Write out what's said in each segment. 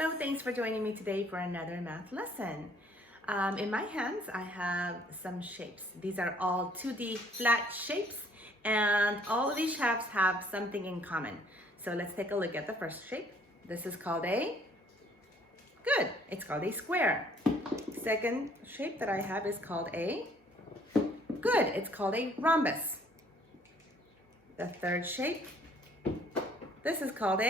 Hello, thanks for joining me today for another math lesson. In my hands, I have some shapes. These are all 2D flat shapes, and all of these shapes have something in common. So let's take a look at the first shape. This is called it's called a square. Second shape that I have is called it's called a rhombus. The third shape, this is called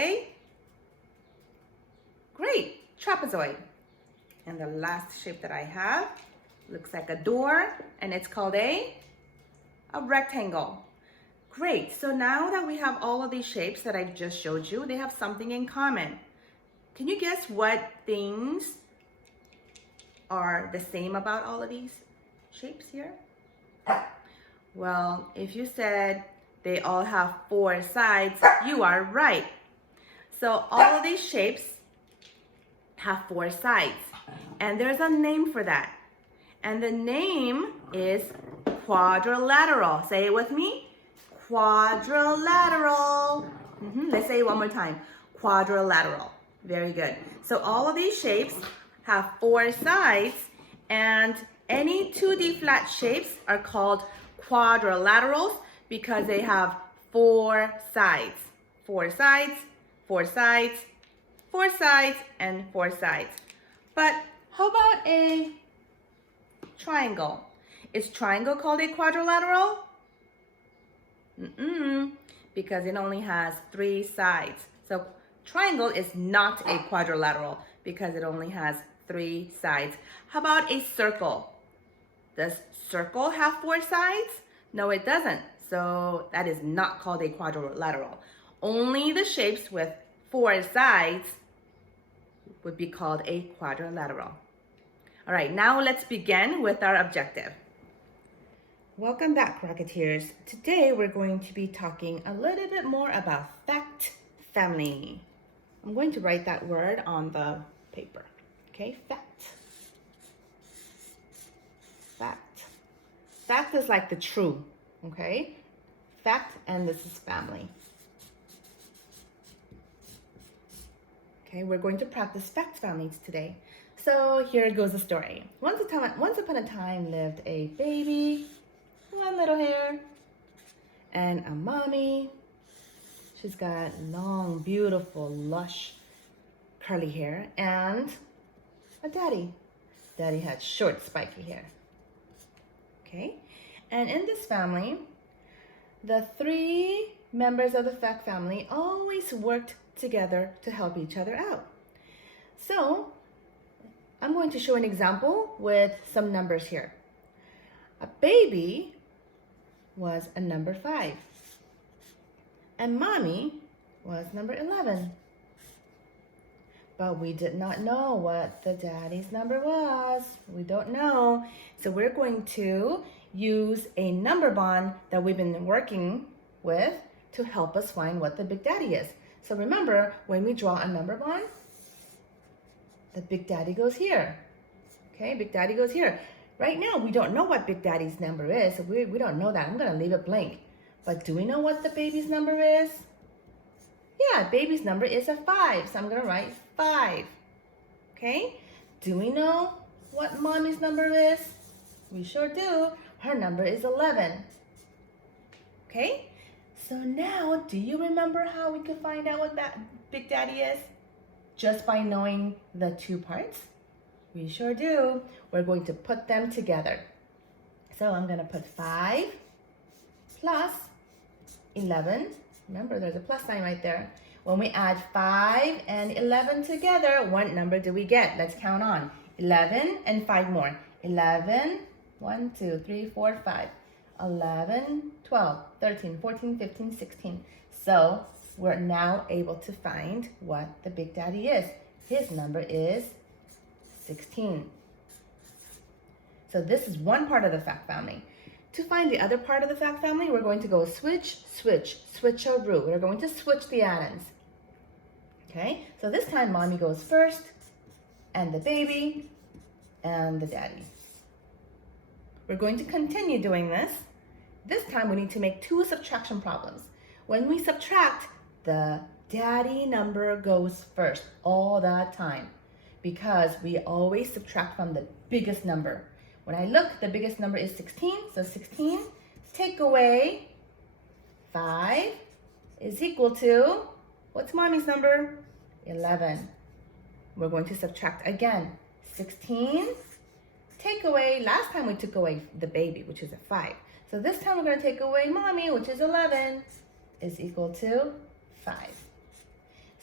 great, trapezoid. And the last shape that I have looks like a door, and it's called a rectangle. Great, so now that we have all of these shapes that I've just showed you, they have something in common. Can you guess what things are the same about all of these shapes here? Well, if you said they all have 4 sides, you are right. So all of these shapes have 4 sides, and there's a name for that. And the name is quadrilateral. Say it with me. Quadrilateral. Let's say it one more time. Quadrilateral. Very good. So all of these shapes have 4 sides, and any 2D flat shapes are called quadrilaterals because they have 4 sides. 4 sides, 4 sides, 4 sides, and 4 sides. But how about a triangle? Is triangle called a quadrilateral? Because it only has 3 sides. So triangle is not a quadrilateral because it only has 3 sides. How about a circle? Does circle have 4 sides? No, it doesn't. So that is not called a quadrilateral. Only the shapes with 4 sides would be called a quadrilateral. All right, now let's begin with our objective. Welcome back, Rocketeers. Today we're going to be talking a little bit more about fact family. I'm going to write that word on the paper. Okay, fact. Fact. Fact is like the true, okay? Fact, and this is family. Okay, we're going to practice fact families today. So here goes the story. Once upon a time lived a baby, one little hair, and a mommy. She's got long, beautiful, lush, curly hair, and a daddy. Daddy had short, spiky hair. Okay, and in this family, the 3 members of the fact family always worked together to help each other out. So I'm going to show an example with some numbers here. A baby was a number 5, and mommy was number 11. But we did not know what the daddy's number was. We don't know. So we're going to use a number bond that we've been working with to help us find what the big daddy is. So remember, when we draw a number bond, the big daddy goes here. Okay, big daddy goes here. Right now, we don't know what big daddy's number is, so we don't know that. I'm gonna leave it blank. But do we know what the baby's number is? Yeah, baby's number is a 5, so I'm gonna write 5. Okay, do we know what mommy's number is? We sure do. Her number is 11. Okay, so now do you remember how we could find out what that big daddy is? Just by knowing the 2 parts? We sure do. We're going to put them together. So I'm gonna put 5 plus 11. Remember, there's a plus sign right there. When we add 5 and 11 together, what number do we get? Let's count on. 11 and 5 more. 11, 1, 2, 3, 4, 5. 11, 12, 13, 14, 15, 16. So we're now able to find what the big daddy is. His number is 16. So this is one part of the fact family. To find the other part of the fact family, we're going to go switch, switch, switcheroo. We're going to switch the addends. Okay, so this time mommy goes first, and the baby, and the daddy. We're going to continue doing this. This time we need to make 2 subtraction problems. When we subtract, the Daddy number goes first all that time because we always subtract from the biggest number. When I look, the biggest number is 16. So 16, take away 5 is equal to, what's mommy's number? 11. We're going to subtract again. 16, take away, last time we took away the baby, which is a 5. So this time we're going to take away mommy, which is 11, is equal to 5.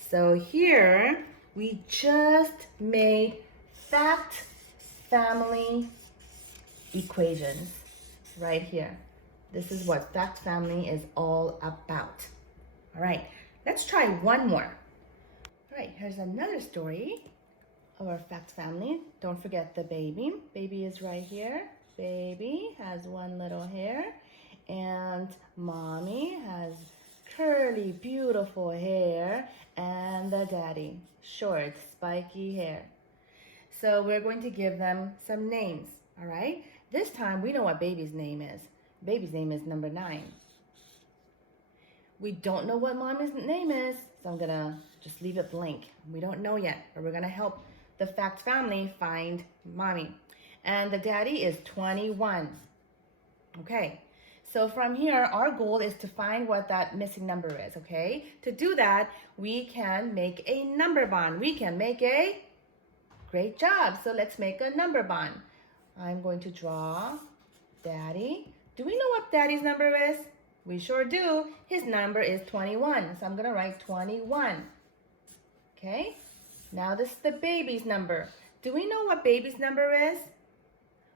So here we just made fact family equations right here. This is what fact family is all about. All right, let's try one more. All right, here's another story of our fact family. Don't forget the baby. Baby is right here. Baby has one little hair, and mommy has curly, beautiful hair, and the daddy, short, spiky hair. So we're going to give them some names, all right? This time we know what baby's name is. Baby's name is number 9. We don't know what mommy's name is, so I'm gonna just leave it blank. We don't know yet, but we're gonna help the fact family find mommy. And the daddy is 21. Okay, so from here, our goal is to find what that missing number is, okay? To do that, we can make a number bond. We can make a, great job. So let's make a number bond. I'm going to draw daddy. Do we know what daddy's number is? We sure do. His number is 21. So I'm gonna write 21. Okay, now this is the baby's number. Do we know what baby's number is?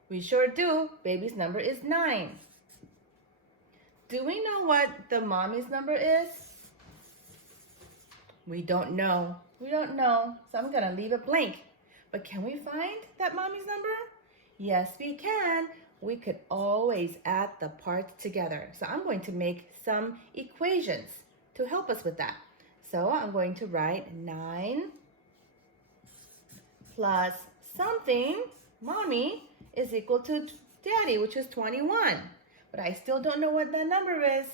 We sure do. Baby's number is 9. Do we know what the mommy's number is? We don't know. We don't know. So I'm gonna leave it blank. But can we find that mommy's number? Yes, we can. We could always add the parts together. So I'm going to make some equations to help us with that. So I'm going to write 9 plus something, mommy, is equal to daddy, which is 21. But I still don't know what that number is.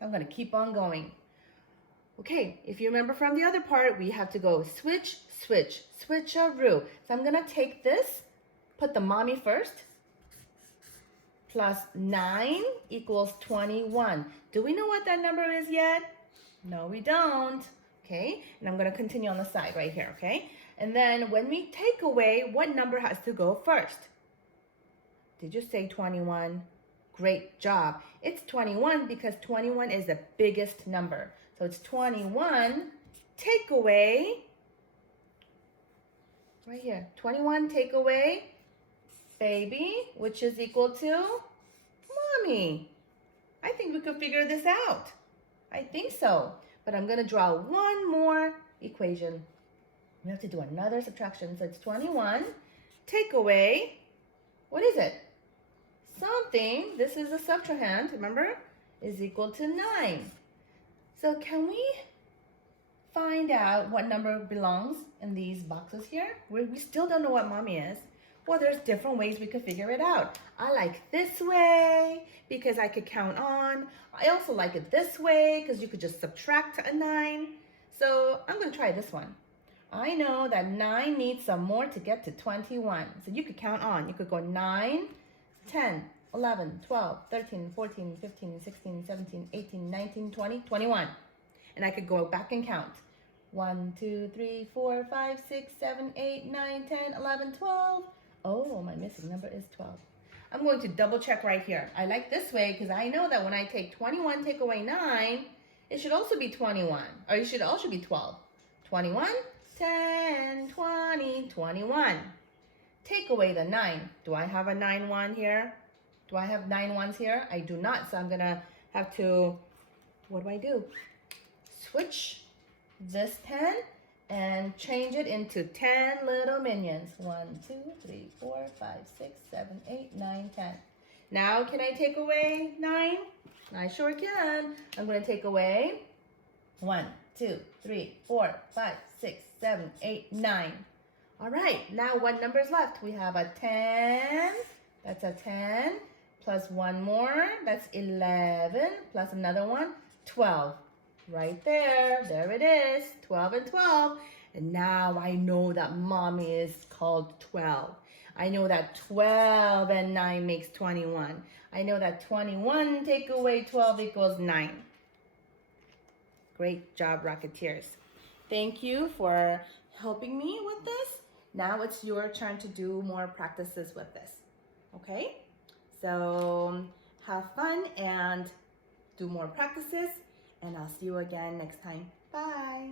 I'm going to keep on going. Okay, if you remember from the other part, we have to go switch, switch, switcheroo. So I'm going to take this, put the mommy first, plus 9 equals 21. Do we know what that number is yet? No, we don't. Okay, and I'm going to continue on the side right here, okay? And then when we take away, what number has to go first? Did you say 21? Great job. It's 21 because 21 is the biggest number. So it's 21, take away, right here, 21 take away baby, which is equal to mommy. I think we could figure this out. I think so. But I'm going to draw one more equation. We have to do another subtraction. So it's 21, take away, what is it? Something, this is a subtrahend, remember, is equal to 9. So can we find out what number belongs in these boxes here? We still don't know what mommy is. Well, there's different ways we could figure it out. I like this way because I could count on. I also like it this way because you could just subtract a 9. So I'm going to try this one. I know that 9 needs some more to get to 21. So you could count on. You could go 9, 10, 11, 12, 13, 14, 15, 16, 17, 18, 19, 20, 21. And I could go back and count. 1, 2, 3, 4, 5, 6, 7, 8, 9, 10, 11, 12. Oh, my missing number is 12. I'm going to double check right here. I like this way because I know that when I take 21, take away 9, it should also be 21. Or it should also be 12. 21, 10, 20, 21. Take away the 9. Do I have a 9 1 here? Do I have 9 ones here? I do not, so I'm going to have to, what do? Switch this 10 and change it into 10 little minions. 1, 2, 3, 4, 5, 6, 7, 8, 9, 10. Now, can I take away 9? I sure can. I'm going to take away 1, 2, 3, 4, 5, 6, 7, 8, 9. All right, now what number is left? We have a 10. That's a 10. Plus one more, that's 11. Plus another one, 12. Right there. There it is. 12 and 12. And now I know that mommy is called 12. I know that 12 and 9 makes 21. I know that 21 take away 12 equals 9. Great job, Rocketeers. Thank you for helping me with this. Now it's your turn to do more practices with this. Okay? So have fun and do more practices, and I'll see you again next time. Bye.